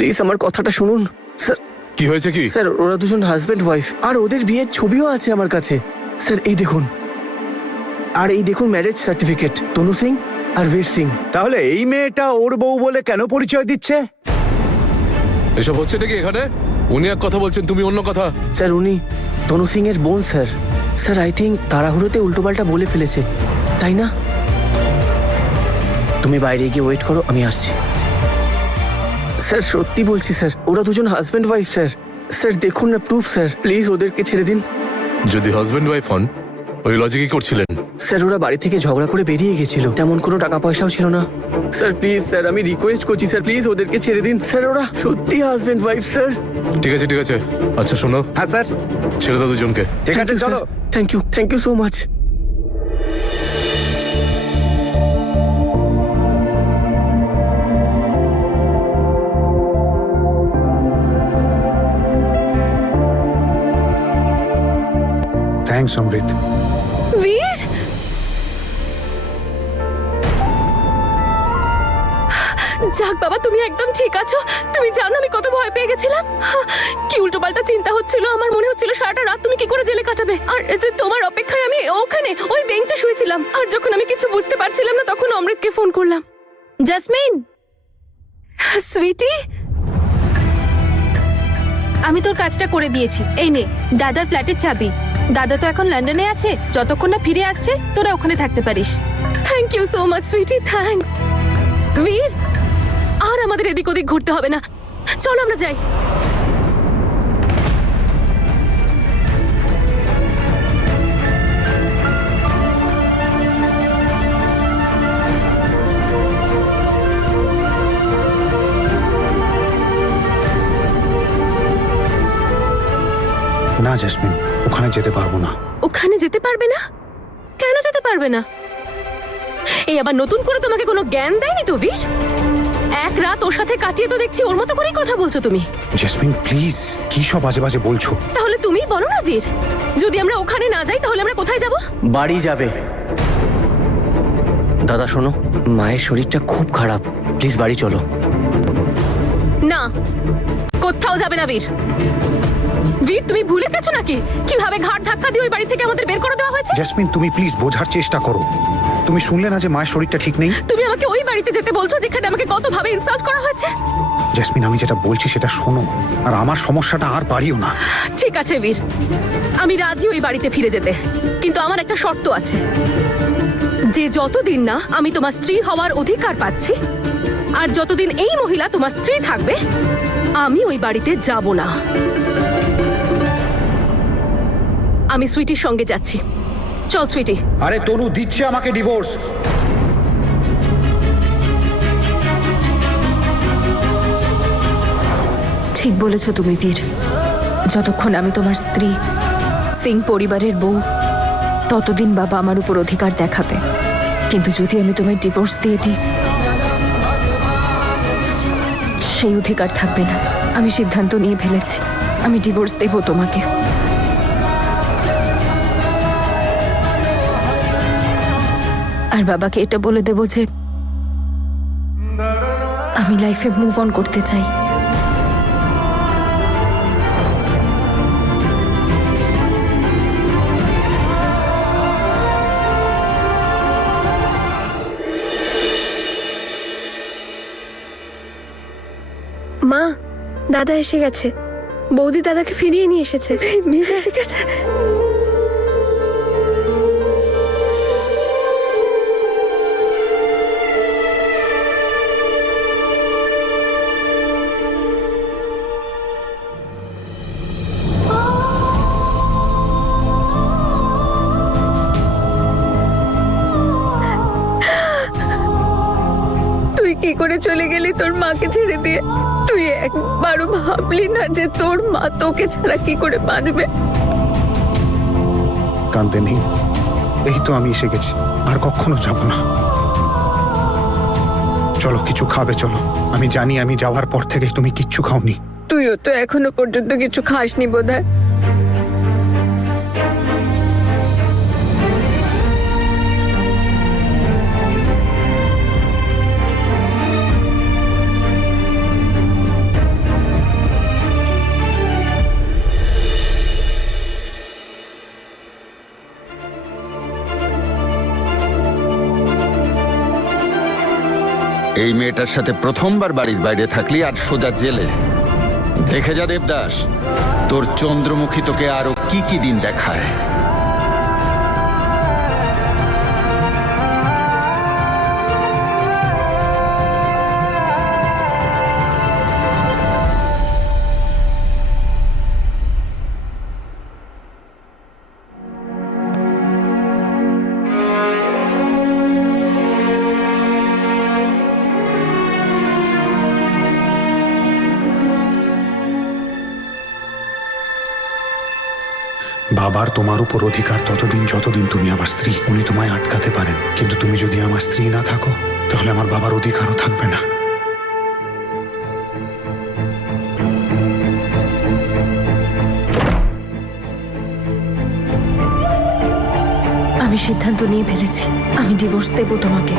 Please আমার কথাটা শুনুন স্যার। কি হয়েছে কি? স্যার ওরা দুজন হাজবেন্ড ওয়াইফ, আর ওদের বিয়ের ছবিও আছে আমার কাছে স্যার। এই দেখুন, আর এই দেখুন ম্যারেজ সার্টিফিকেট, তনু সিং আর বীর সিং। তাহলে এই মেয়েটা ওর বউ বলে কেন পরিচয় দিচ্ছে? এসব হচ্ছে নাকি এখানে? উনি এক কথা বলছেন, তুমি অন্য কথা। স্যার উনি তনু সিং এর বোন স্যার। স্যার আই থিঙ্ক তাড়াহুড়োতে উল্টোপাল্টা বলে ফেলেছে, তাই না? তুমি বাইরে গিয়ে ওয়েট করো, আমি আসছি। স্যার সত্যি বলছি স্যার, ওরা দুজন হাজব্যান্ড ওয়াইফ স্যার। স্যার দেখুন না প্রুফ স্যার, প্লিজ ওদেরকে ছেড়ে দিন। যদি হাজবেন্ড ওয়াইফ হন, ওই লজিকই করছিলেন। স্যার ওরা বাড়ি থেকে ঝগড়া করে বেরিয়ে গেছিল, তেমন কোনো টাকা পয়সাও ছিল না। স্যার প্লিজ স্যার, আমি রিকোয়েস্ট করছি স্যার, প্লিজ ওদেরকে ছেড়ে দিন স্যার, ওরা সত্যি হাজব্যান্ড ওয়াইফ স্যার। ঠিক আছে ঠিক আছে, আচ্ছা শোনো, হ্যাঁ স্যার, ছেড়ে দাও দুজনকে। ঠিক আছে চলো। Thank you so much. Thanks Amrit. Bir, যাক বাবা তুমি একদম ঠিক আছো। তুমি জানো আমি কত ভয় পেয়ে গেছিলাম, কি উল্টোপাল্টা চিন্তা হচ্ছিল। আমার মনে হচ্ছিল সারাটা রাত তুমি কি করে জেলে কাটাবে, আর তোমার অপেক্ষায় আমি ওখানে ওই বেঞ্চে শুয়েছিলাম। আর যখন আমি কিছু বুঝতে পারছিলাম না, তখন অমৃতকে ফোন করলাম। জাসমিন সুইটি, আমি তোর কাজটা করে দিয়েছি। এই নে দাদার ফ্ল্যাটের চাবি। দাদা তো এখন লন্ডনে আছে, যতক্ষণ না ফিরে আসছে তোরা ওখানে থাকতে পারিস। Thank you so much sweetie, thanks. Bir, আর আমাদের এদিক ওদিক ঘুরতে হবে না, চলো আমরা যাই। না জেসমিন, ওখানে যেতে পারবো না। ওখানে যেতে পারবে না? কেন যেতে পারবে না? এই আবার নতুন করে তোমাকে কোনো জ্ঞান দেয়নি তো বীর? এক রাত ওর সাথে কাটিয়ে তো দেখছি ওর মতো করেই কথা বলছো তুমি। জেসমিন প্লিজ, কি সব বাজে বাজে বলছো? তাহলে তুমি বলো না বীর, যদি আমরা ওখানে না যাই তাহলে আমরা কোথায় যাব? বাড়ি যাবে। দাদা শোনো, মায়ের শরীরটা খুব খারাপ, প্লিজ বাড়ি চলো। না, কোথাও যাবে না বীর। বীর তুমি ভুলে গেছো নাকি কিভাবে ঘাট ধাক্কা দিয়ে ওই বাড়ি থেকে আমাদের বের করে দেওয়া হয়েছে? জেসমিন তুমি প্লিজ বোঝার চেষ্টা করো। তুমি শুনলে না যে মায়ের শরীরটা ঠিক নেই? তুমি আমাকে ওই বাড়িতে যেতে বলছো যেখানে আমাকে কতভাবে ইনসাল্ট করা হয়েছে। জেসমিন আমি যেটা বলছি সেটা শোনো, আর আমার সমস্যাটা আর বাড়িও না। ঠিক আছে বীর, আমি রাজি ওই বাড়িতে ফিরে যেতে, কিন্তু আমার একটা শর্ত আছে, যে যতদিন না আমি তোমার স্ত্রী হওয়ার অধিকার পাচ্ছি, আর যতদিন এই মহিলা তোমার স্ত্রী থাকবে, আমি ওই বাড়িতে যাব না। আমি সুইটির সঙ্গে যাচ্ছি। চল সুইটি। আরে তনু দিচ্ছে আমাকে ডিভোর্স। ঠিক বলেছ তুমি বীর, যতক্ষণ আমি তোমার স্ত্রী, সিং পরিবারের বউ, ততদিন বাবা আমার উপর অধিকার দেখাবে। কিন্তু যদি আমি তোমায় ডিভোর্স দিয়ে দিই, সেই অধিকার থাকবে না। আমি সিদ্ধান্ত নিয়ে ফেলেছি, আমি ডিভোর্স দেব তোমাকে। আর বাবাকে এটা বলে দেব যে আমি লাইফে মুভ অন করতে চাই। মা, দাদা এসে গেছে। বৌদি দাদাকে ফিরিয়ে নিয়ে এসেছে। মিলে এসে গেছে। তুই কি করে চলে গেলি তোর মাকে ছেড়ে দিয়ে? তুই একবারও ভাবলি না যে তোর মা তোকে ছাড়া কি করে বাঁচবে? কাঁদতে নেই, এই তো আমি এসে গেছি, আর কখনো যাব না। চলো কিছু খাবে, চলো। আমি জানি আমি যাওয়ার পর থেকে তুমি কিচ্ছু খাওনি। তুইও তো এখনো পর্যন্ত কিছু খাসনি বোধহয়। এই মেয়েটার সাথে প্রথমবার বাড়ির বাইরে থাকলি আর সোজা জেলে। দেখে যা দেবদাস, তোর চন্দ্রমুখী তোকে আরো কি কি দিন দেখায়। বাবার তোমার উপর অধিকার ততদিন যতদিন তুমি আমার স্ত্রী। উনি তোমায় আটকাতে পারেন, কিন্তু তুমি যদি আমার স্ত্রী না থাকো তাহলে আমার বাবার অধিকারও থাকবে না। আমি সিদ্ধান্ত নিয়ে ফেলেছি, আমি ডিভোর্স দেব তোমাকে।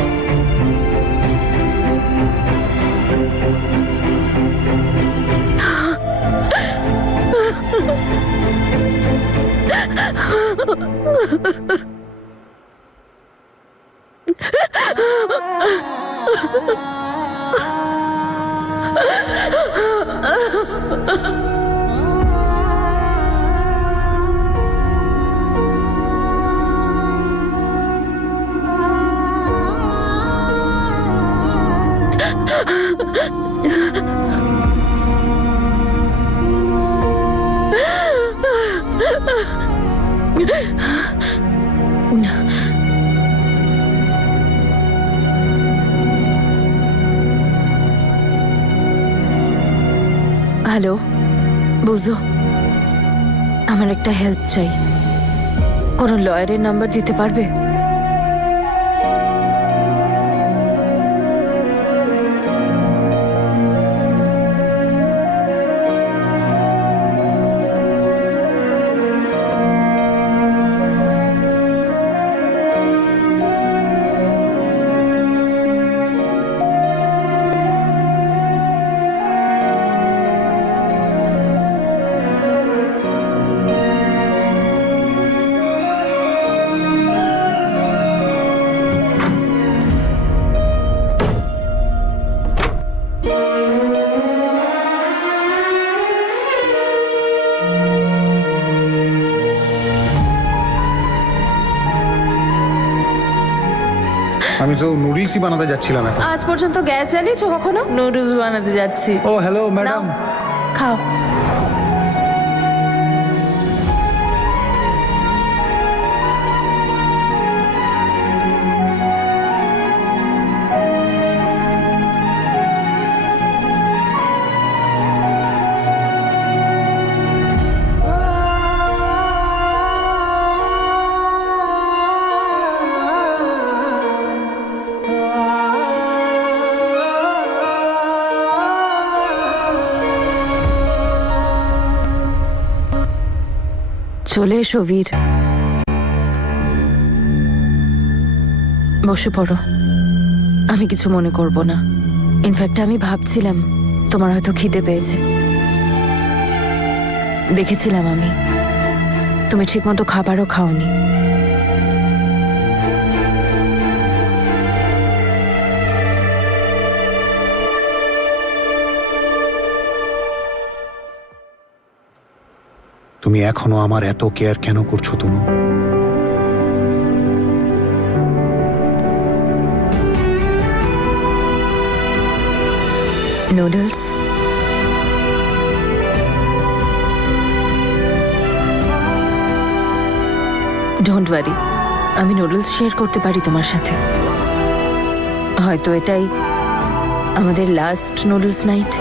হ্যালো, বুঝো, আমার একটা হেল্প চাই। কোনো লয়ারের নাম্বার দিতে পারবে? আমি তো নুডলসই বানাতে যাচ্ছিলাম এখন। আজ পর্যন্ত গ্যাস জ্বালিয়েছো কখনো? নুডলস বানাতে যাচ্ছি। ও হ্যালো ম্যাডাম। খাও। চলে এসো বীর, বসে পড়ো। আমি কিছু মনে করব না। ইনফ্যাক্ট আমি ভাবছিলাম তোমার হয়তো খিদে পেয়েছে। দেখেছিলাম আমি তুমি ঠিকমতো খাবারও খাওনি। তুমি এখনো আমার এত কেয়ার কেন করছো তনু? নুডলস ডোন্ট ওয়ারি, আমি নুডলস শেয়ার করতে পারি তোমার সাথে। হয়তো এটাই আমাদের লাস্ট নুডলস নাইট,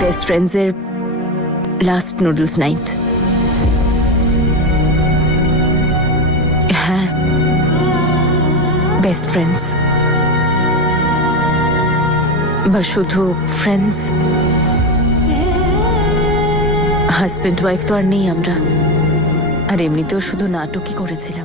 বেস্ট ফ্রেন্ডসের লাস্ট নুডলস নাইট। হ্যাঁ, বেস্ট ফ্রেন্ডস বা শুধু ফ্রেন্ডস। হাজব্যান্ড ওয়াইফ তো আর নেই আমরা, আর এমনিতেও শুধু নাটকই করেছিলাম।